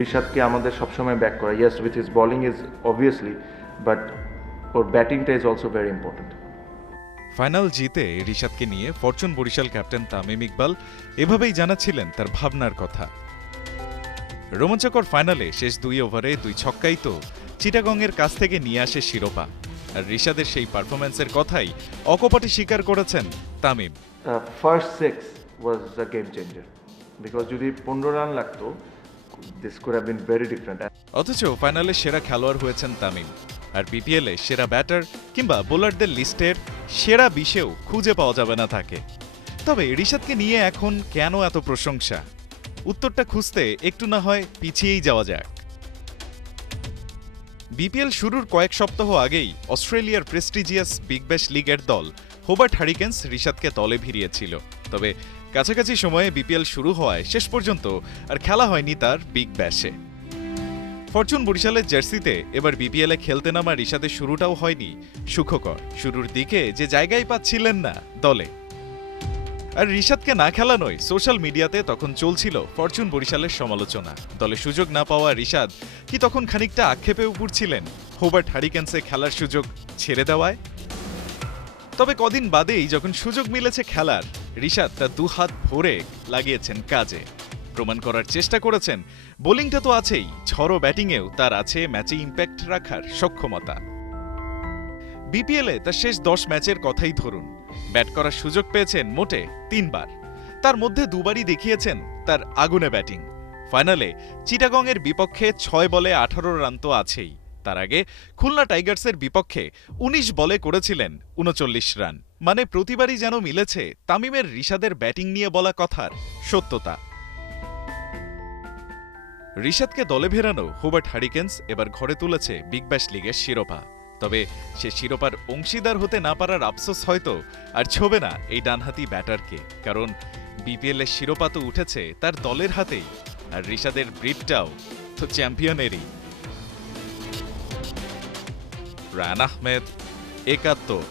ঋষাদকে আমাদের সবসময় ব্যাক করা, yes with his bowling is obviously, but ওর ব্যাটিংটা is also very important. Final জিতে ঋষাদকে নিয়ে ফরচুন বরিশাল ক্যাপ্টেন তামিম ইকবাল এভাবেই জানাচ্ছিলেন তার ভাবনার কথা। রোমাঞ্চকর ফাইনালে শেষ 2 ওভারে 2 ছক্কাই তো চিটাগংয়ের কাছ থেকে নিয়ে আসে শিরোপা। আর ঋষাদের সেই পারফরম্যান্সের কথাই অকপটে স্বীকার করেছেন Tamim. First 6 was a game changer, because যদি 15 রান লাগতো, this could have been very different. অথচ ফাইনালে সেরা খেলোয়াড় হয়েছেন তামিম, আর বিপিএলে সেরা ব্যাটার কিংবা বোলারদের লিস্টের সেরা 20-এও খুঁজে পাওয়া যাবে না তাকে। তবে ঋষাদকে নিয়ে এখন কেন এত প্রশংসা? উত্তরটা খুঁজতে একটু না হয় পিছিয়েই যাওয়া যাক। বিপিএল শুরুর কয়েক সপ্তাহ আগেই অস্ট্রেলিয়ার প্রেস্টিজিয়াস বিগ ব্যাশ লিগের দল হোবার্ট হারিকেন্স ঋষাদকে দলে ভিড়িয়েছিল। তবে কাছাকাছি সময়ে বিপিএল শুরু হওয়ায় শেষ পর্যন্ত আর খেলা হয়নি তার বিগ ব্যাশে। ফরচুন বরিশালের জার্সিতে এবার বিপিএলে খেলতে নামা ঋষাদের শুরুটাও হয়নি সুখকর। শুরুর দিকে যে জায়গায় পাচ্ছিলেন না দলে। আর ঋষাদকে না খেলানোয় সোশ্যাল মিডিয়াতে তখন চলছিল ফরচুন বরিশালের সমালোচনা। দলে সুযোগ না পাওয়া ঋষাদ কি তখন খানিকটা আক্ষেপেও পড়ছিলেন হোবার্ট হারিকেন্সে খেলার সুযোগ ছেড়ে দেওয়ায়? তবে কদিন বাদেই যখন সুযোগ মিলেছে খেলার, ঋষাদ তার 2 হাত ভরে লাগিয়েছেন কাজে। প্রমাণ করার চেষ্টা করেছেন বোলিংটা তো আছেই, ঝড়ো ব্যাটিংয়েও তার আছে ম্যাচে ইম্প্যাক্ট রাখার সক্ষমতা। বিপিএলে তার শেষ 10 ম্যাচের কথাই ধরুন, ব্যাট করার সুযোগ পেয়েছেন মোটে 3 বার। তার মধ্যে 2 বারই দেখিয়েছেন তার আগুনে ব্যাটিং। ফাইনালে চিটাগংয়ের বিপক্ষে 6 বলে 18 রান তো আছেই। তার আগে খুলনা টাইগার্সের বিপক্ষে 19 বলে করেছিলেন 39 রান। মানে প্রতিবারই যেন মিলেছে তামিমের ঋষাদের ব্যাটিং নিয়ে বলা কথার সত্যতা। ঋষাদকে দলে ভেরানো হোবার্ট হারিকেন্স এবার ঘরে তুলেছে বিগ ব্যাশ লিগের শিরোপা। তবে সে শিরোপার অংশীদার হতে না পারার আফসোস হয়তো আর ছোবে না এই ডানহাতি ব্যাটারকে, কারণ বিপিএলের শিরোপা তো উঠেছে তার দলের হাতেই, আর ঋষাদের ব্রিডটাও তো চ্যাম্পিয়নেরই। রায়হান আহমেদ, একাত্তর।